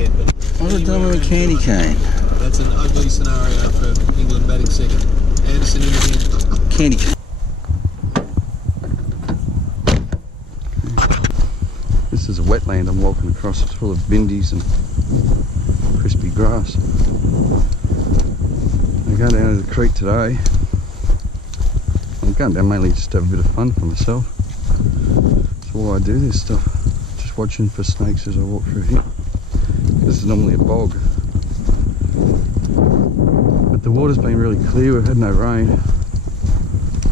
head. But what have I done with a candy cane? That's an ugly scenario for England batting second. Anderson in the head. Candy cane. This is a wetland I'm walking across. It's full of bindies and crispy grass. I'm going down to the creek today. I'm going down mainly just to have a bit of fun for myself. That's why I do this stuff. Just watching for snakes as I walk through here. This is normally a bog. But the water's been really clear, we've had no rain.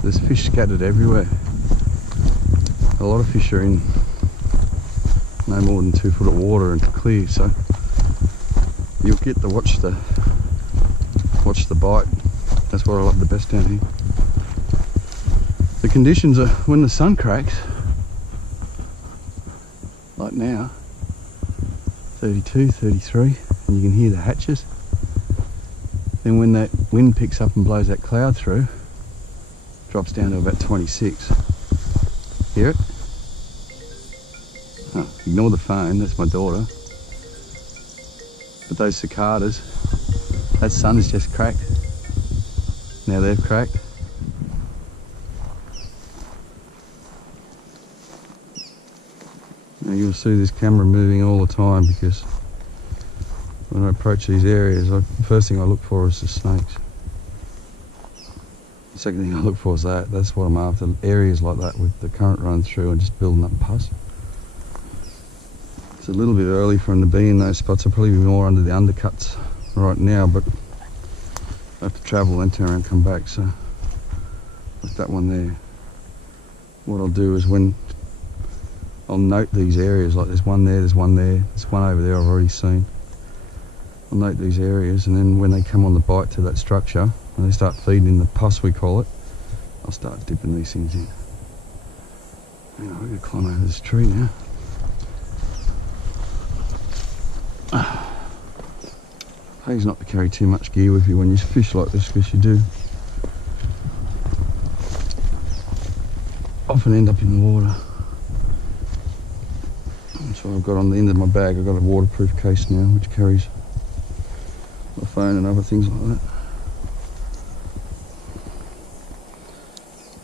There's fish scattered everywhere. A lot of fish are in no more than 2 foot of water and clear, so you'll get to watch the bite. That's what I love the best down here. The conditions are when the sun cracks, like now, 32, 33, and you can hear the hatches. Then when that wind picks up and blows that cloud through, drops down to about 26. Hear it? Oh, ignore the phone, that's my daughter. But those cicadas, that sun has just cracked. Now they've cracked. Now you'll see this camera moving all the time because when I approach these areas, the first thing I look for is the snakes. The second thing I look for is that. That's what I'm after. Areas like that with the current run through and just building up pus. It's a little bit early for them to be in those spots. I'll probably be more under the undercuts right now, but I have to travel and turn around and come back, so like that one there. What I'll do is when I'll note these areas, like there's one there, there's one there, there's one over there I've already seen. I'll note these areas, and then when they come on the bite to that structure, and they start feeding the pus, we call it, I'll start dipping these things in. Hang on, we're going to climb over this tree now. Pays not to carry too much gear with you when you fish like this, because you do often end up in the water. So I've got on the end of my bag, I've got a waterproof case now, which carries my phone and other things like that.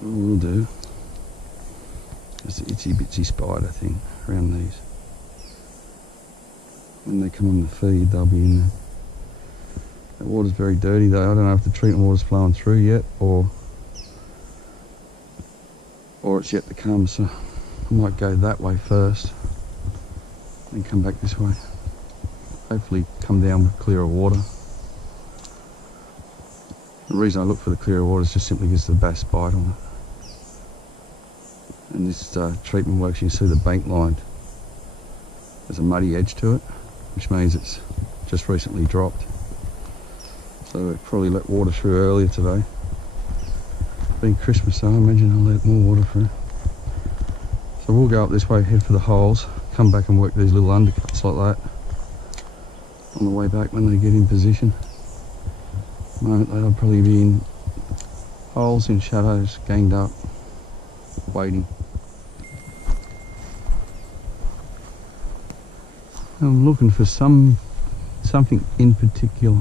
What we'll do is the itsy bitsy spider thing around these. When they come on the feed, they'll be in there. That water's very dirty though. I don't know if the treatment water's flowing through yet or it's yet to come, so I might go that way first and come back this way. Hopefully come down with clearer water. The reason I look for the clearer water is just simply because the bass bite on it. And this treatment works, you can see the bank line. There's a muddy edge to it, which means it's just recently dropped. So it probably let water through earlier today. Being Christmas though, I imagine I'll let more water through. So we'll go up this way, head for the holes, come back and work these little undercuts like that on the way back when they get in position. At the moment they'll probably be in holes in shadows, ganged up, waiting. I'm looking for something in particular.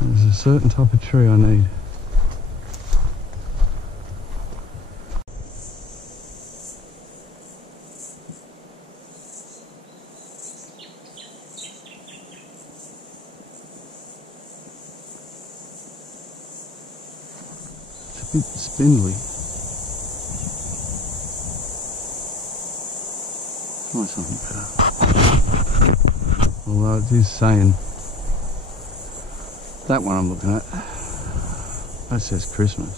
There's a certain type of tree I need. It's a bit spindly. Try something better. Although it is saying, that one I'm looking at, that says Christmas.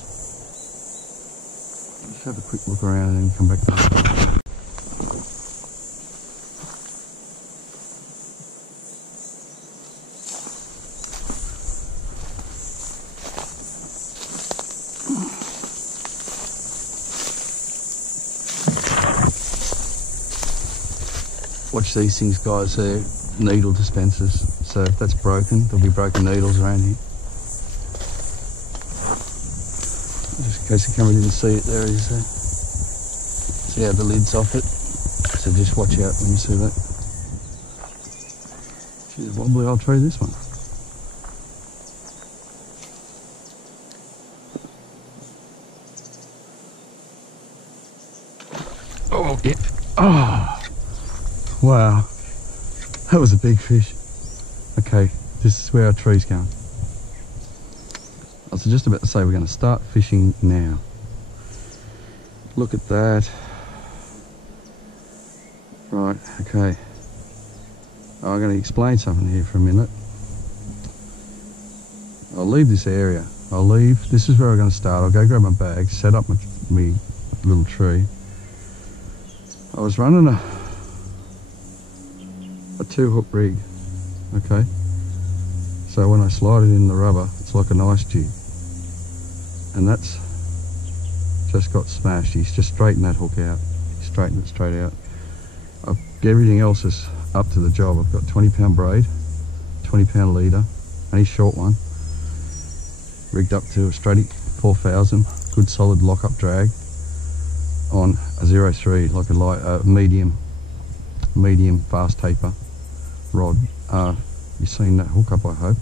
Let's have a quick look around and then come back to it. Watch these things, guys, they're needle dispensers. So if that's broken, there'll be broken needles around here. Just in case the camera didn't see it, there it is there. See how the lid's off it? So just watch out when you see that. She's a wobbly old tree, this one. Oh, yeah. Oh, wow. That was a big fish. Okay, this is where our tree's going. I was just about to say we're going to start fishing now. Look at that. Right, okay. I'm going to explain something here for a minute. I'll leave this area. This is where I'm going to start. I'll go grab my bag, set up my little tree. I was running a 2-hook rig, okay? So when I slide it in the rubber, it's like an ice tube. And that's just got smashed. He's just straightened that hook out. He straightened it straight out. Everything else is up to the job. I've got 20-pound braid, 20-pound leader, only short one, rigged up to a Stradic 4000, good solid lock-up drag on a 0.3, like a light, medium fast taper rod. You've seen that hook up, I hope.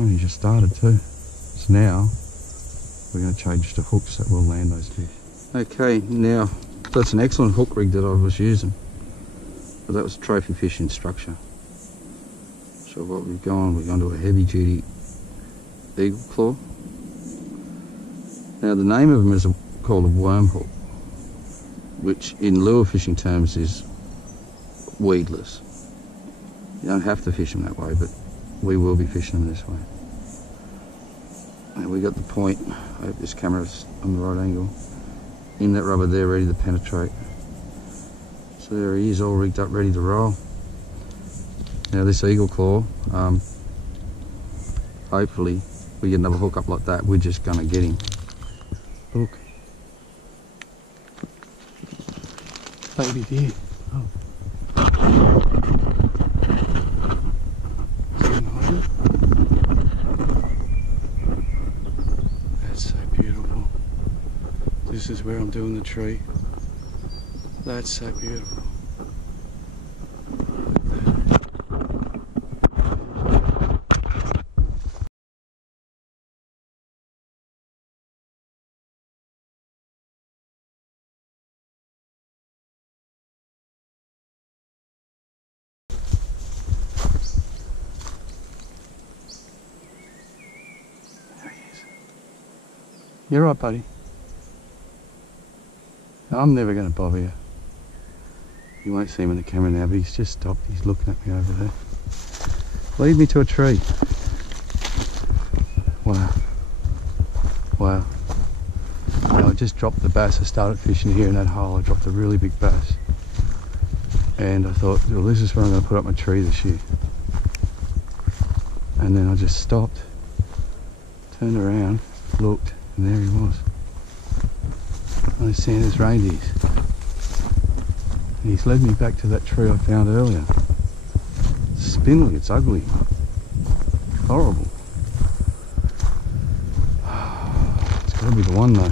Only just started too. So now we're going to change to hooks that will land those fish. Okay, now that's an excellent hook rig that I was using, but that was a trophy fishing structure. So what we've gone to a heavy duty eagle claw. Now the name of them is called a worm hook, which in lure fishing terms is weedless. You don't have to fish them that way, but we will be fishing them this way. And we got the point, I hope this camera's on the right angle, in that rubber there ready to penetrate. So there he is, all rigged up, ready to roll. Now this eagle claw, hopefully we get another hook up like that, we're just gonna get him. Look. Baby deer. Oh. That's so beautiful. This is where I'm doing the tree. That's so beautiful. You're right, buddy. I'm never going to bother you. You won't see him in the camera now, but he's just stopped. He's looking at me over there. Lead me to a tree. Wow. Wow. Now, I just dropped the bass. I started fishing here in that hole. I dropped a really big bass. And I thought, well, this is where I'm going to put up my tree this year. And then I just stopped, turned around, looked, and there he was. On his Santa's reindeers. And he's led me back to that tree I found earlier. It's spindly, it's ugly. Horrible. It's gotta be the one though.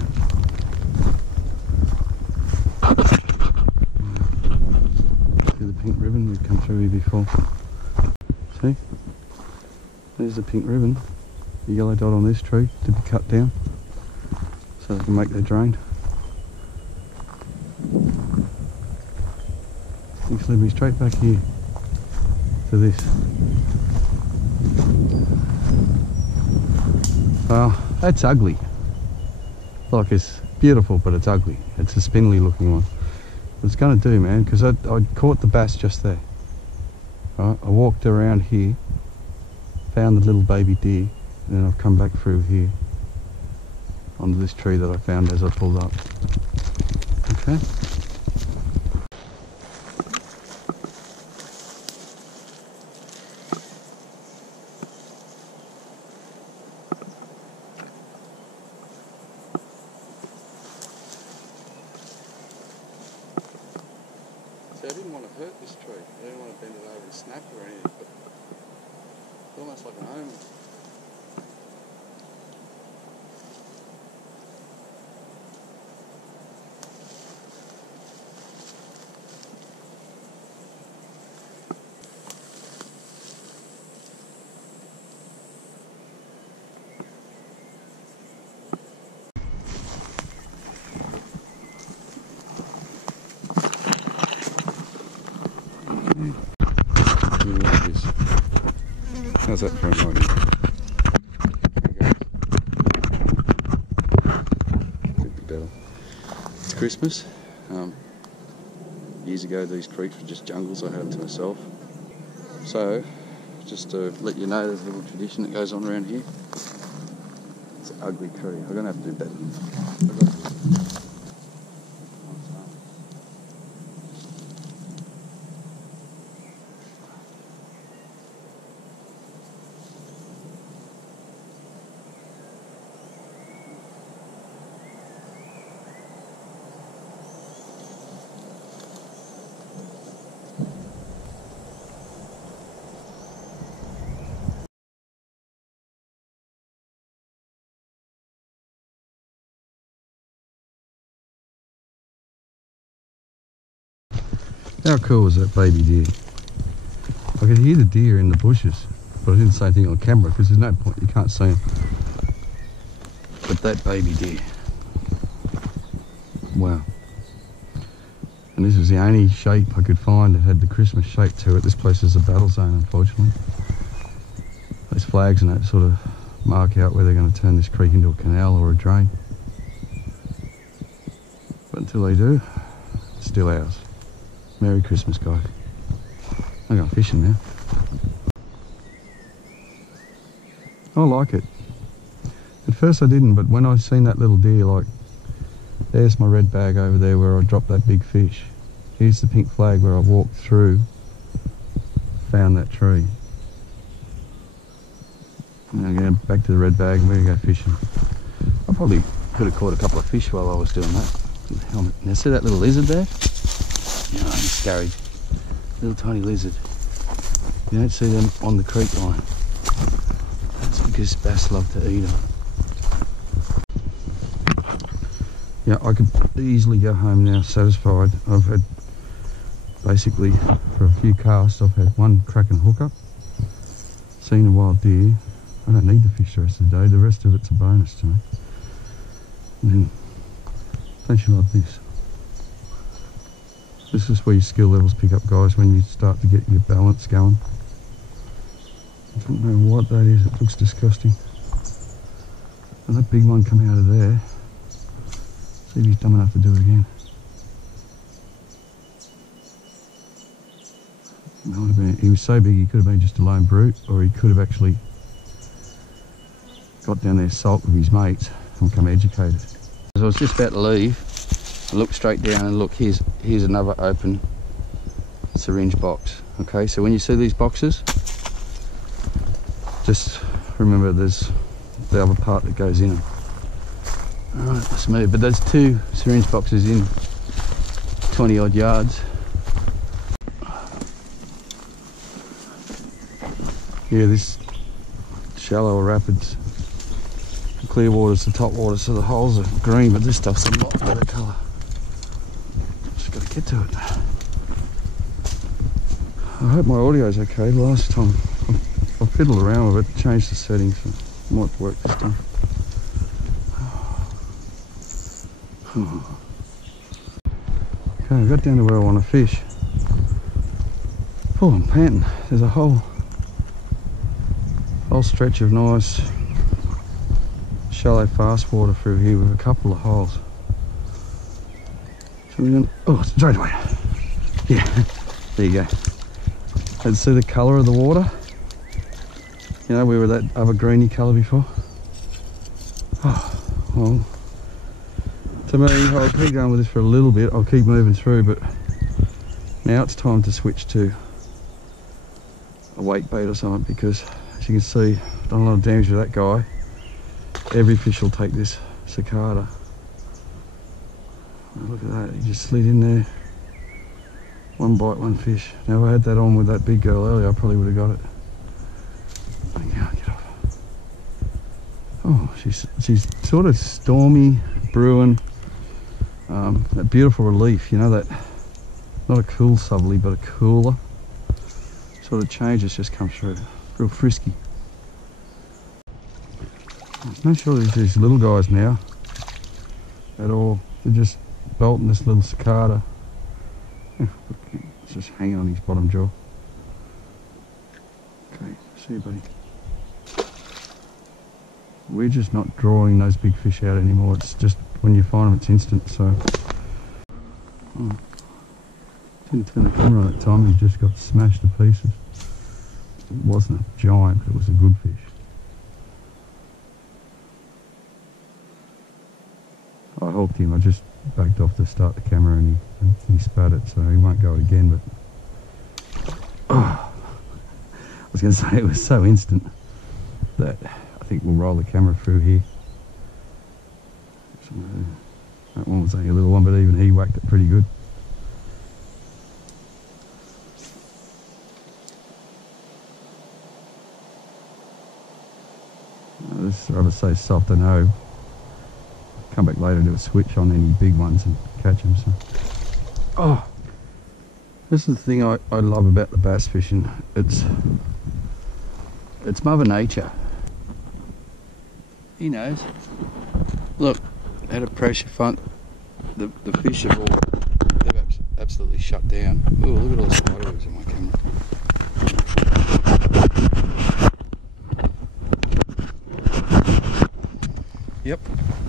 See the pink ribbon? We've come through here before. See? There's the pink ribbon. The yellow dot on this tree to be cut down so they can make their drain. It's led me straight back here to this. Well, that's ugly. Like, it's beautiful, but it's ugly. It's a spindly looking one. But it's going to do, man, because I caught the bass just there. Right? I walked around here, found the little baby deer, and then I've come back through here onto this tree that I found as I pulled up. Okay. See, I didn't want to hurt this tree. I didn't want to bend it over and snap it or anything, but it's almost like an omen. How's that for an idea? Could be better. It's Christmas. Years ago these creeks were just jungles. I had them to myself. So, just to let you know, there's a little tradition that goes on around here. It's an ugly tree. I'm going to have to do better. How cool was that baby deer? I could hear the deer in the bushes, but I didn't say anything on camera because there's no point, you can't see him. But that baby deer, wow. And this was the only shape I could find that had the Christmas shape to it. This place is a battle zone, unfortunately. Those flags and that sort of mark out where they're going to turn this creek into a canal or a drain. But until they do, it's still ours. Merry Christmas, guys. I'm going fishing now. I like it. At first I didn't, but when I seen that little deer, like, there's my red bag over there where I dropped that big fish. Here's the pink flag where I walked through, found that tree. And I'm going back to the red bag and we're going to go fishing. I probably could have caught a couple of fish while I was doing that. Now see that little lizard there? No, miscarried. Little tiny lizard. You don't see them on the creek line. That's because bass love to eat them. Yeah, I could easily go home now satisfied. I've had basically, for a few casts, I've had one cracking hookup, seen a wild deer. I don't need to fish the rest of the day. The rest of it's a bonus to me. And then, don't you love this? This is where your skill levels pick up, guys, when you start to get your balance going. I don't know what that is, it looks disgusting. And that big one coming out of there, see if he's dumb enough to do it again. He was so big he could have been just a lone brute, or he could have actually got down there sulked with his mates and become educated. As I was just about to leave, I looked straight down and look, here's another open syringe box. Okay, so when you see these boxes, just remember there's the other part that goes in them. Alright, let's move. But there's two syringe boxes in 20 odd yards. Yeah, this shallower rapids, the clear water's the top water, so the holes are green, but this stuff's a lot better colour. Just got to get to it. I hope my audio's okay. Last time I fiddled around with it, changed the settings, so it might work this time. Okay, I got down to where I want to fish. Oh, I'm panting. There's a whole stretch of nice shallow fast water through here with a couple of holes. So we're going to, oh, straight away. Yeah, there you go. And see the colour of the water? You know, we were that other greeny colour before. Oh, well, to me, I'll keep going with this for a little bit. I'll keep moving through, but now it's time to switch to a weight bait or something, because as you can see, I've done a lot of damage with that guy. Every fish will take this cicada. Look at that, he just slid in there. One bite, one fish. Now if I had that on with that big girl earlier, I probably would have got it. I can't get off. Oh, she's sort of stormy, brewing. That beautiful relief, you know, that, not a cool southerly, but a cooler sort of change has just come through. Real frisky. I'm not sure there's these little guys now at all. They're just belting this little cicada. It's just hanging on his bottom jaw. Okay, see you, buddy. we're just not drawing those big fish out anymore. It's just when you find them, it's instant. So didn't turn the camera on that time, he just got smashed to pieces. It wasn't a giant, but it was a good fish. I helped him. I just backed off to start the camera and he spat it, so he won't go again. But I was going to say, it was so instant that I think we'll roll the camera through here. So, that one was only a little one, but even he whacked it pretty good. This rubber's so soft, I know. Come back later to a switch on any big ones and catch them. So, oh, this is the thing I love about the bass fishing. It's Mother Nature. He knows. Look, at a pressure front, the fish have they've absolutely shut down. Oh, look at all the spider webs on my camera. Yep,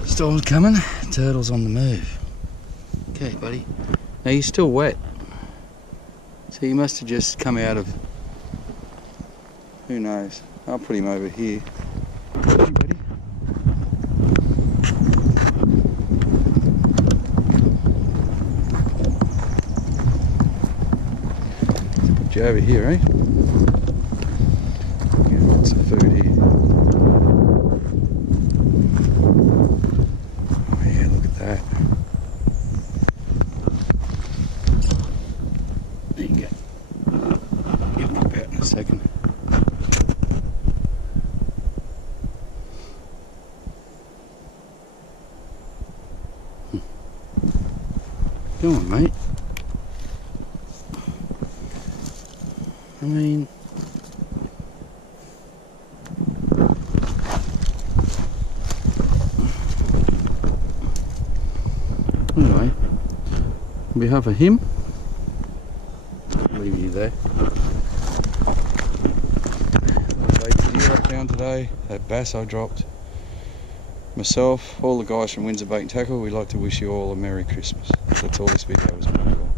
storm's coming, turtle's on the move. Okay, buddy. Now he's still wet. So he must have just come out of, who knows. I'll put him over here. Hey, buddy. Let's put you over here, eh? Get lots of food here. There you go. He'll pop out in a second. Come on, mate. I mean, anyway, on behalf of him, I'll leave you there. The deer I found today, that bass I dropped, myself, all the guys from Windsor Bait And Tackle, we'd like to wish you all a Merry Christmas. That's all this video was made for.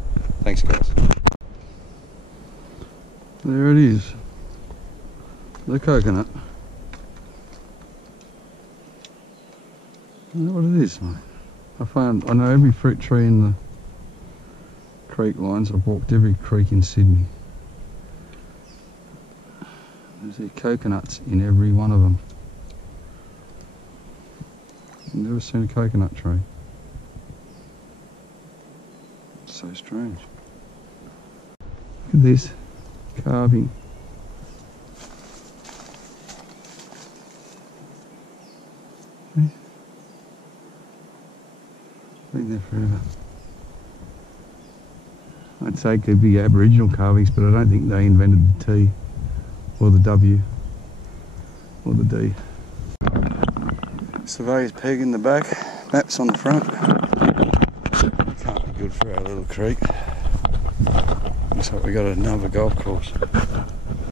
Thanks, guys. There it is, the coconut. I know what it is, mate. I know every fruit tree in the creek lines. I've walked every creek in Sydney. There's coconuts in every one of them. I've never seen a coconut tree. It's so strange. Look at this carving. Been there forever. I'd say it could be Aboriginal carvings, but I don't think they invented the T or the W or the D. Surveyor's peg in the back, maps on the front. Can't be good for our little creek. Looks like we got another golf course.